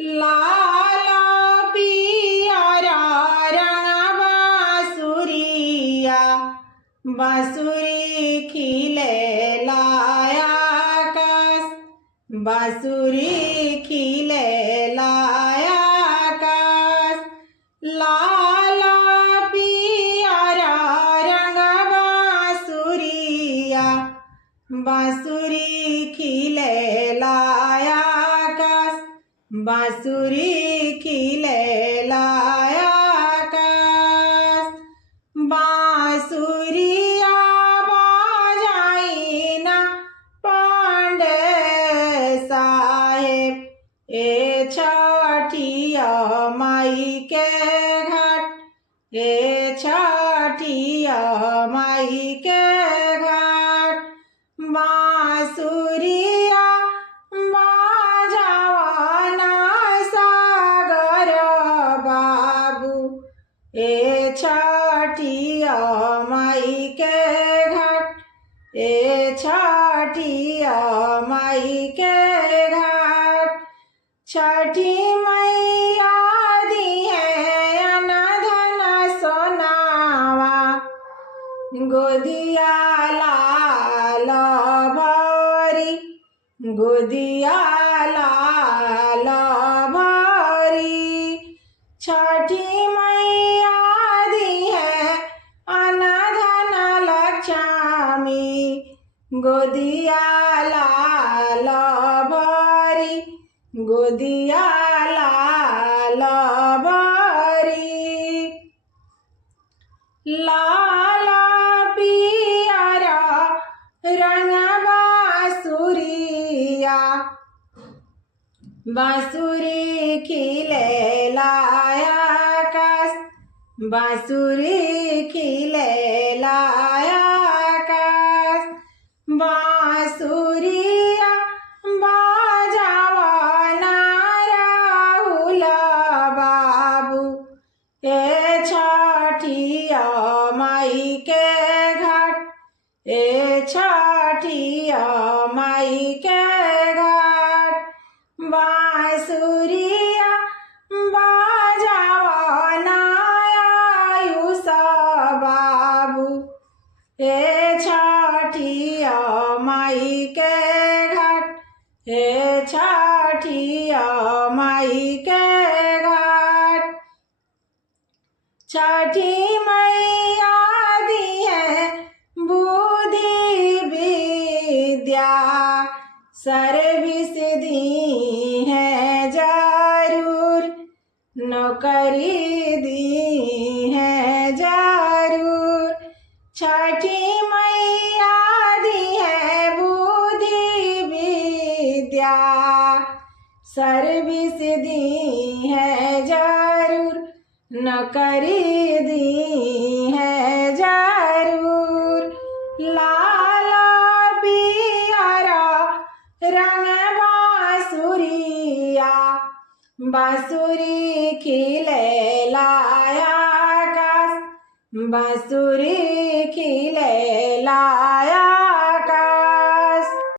लाल पियरा रंग बांसुरिया, बांसुरी खिले लायाकाश, बांसुरी खिले लायाकाश। लाल पियरा रंग बांसुरिया, बांसुरी खिले लायाकाश, बांसुरी खिले लायाकाश। बांसुरिया बजाई ना पांडे साहेब, ए छठिया माई के घाट, ए छठिया माई के घाट। बांसुरिया बजावाना सागर बाबू, ए छठिया माई के घाट, ए छठिया माई के घाट। छठी मैया दी है अनधन सोनावा, गोदिया लाल भरी, गोदिया लाल भरी। छठी मैया दी है अनधन लक्ष्मी, गोदिया लाल भरी, गोदिया लाल भरी। लाल पियरा रंग बांसुरिया, बांसुरी खिले लायाकाश, बांसुरी खिले लायाकाश। बांसुरिया बजावाना राहुल बाबू, ए छठिया माई के घाट, ए छठिया माई के घाट। बांसुरिया बजावाना आयुष बाबू, ए छठिया माई के घाट, ए छठिया माई के घाट। छठी मैया दी है बुद्धि विद्या, सर्विस दी है जरूर, नौकरी दी है जरूर। छठी मैया दी है बुद्धि विद्या, सर्विस दी है जरूर, नौकरी दी है जरूर। लाल पियरा रंग बांसुरिया, बांसुरी खिले लायाकाश, बांसुरी खिले लाया।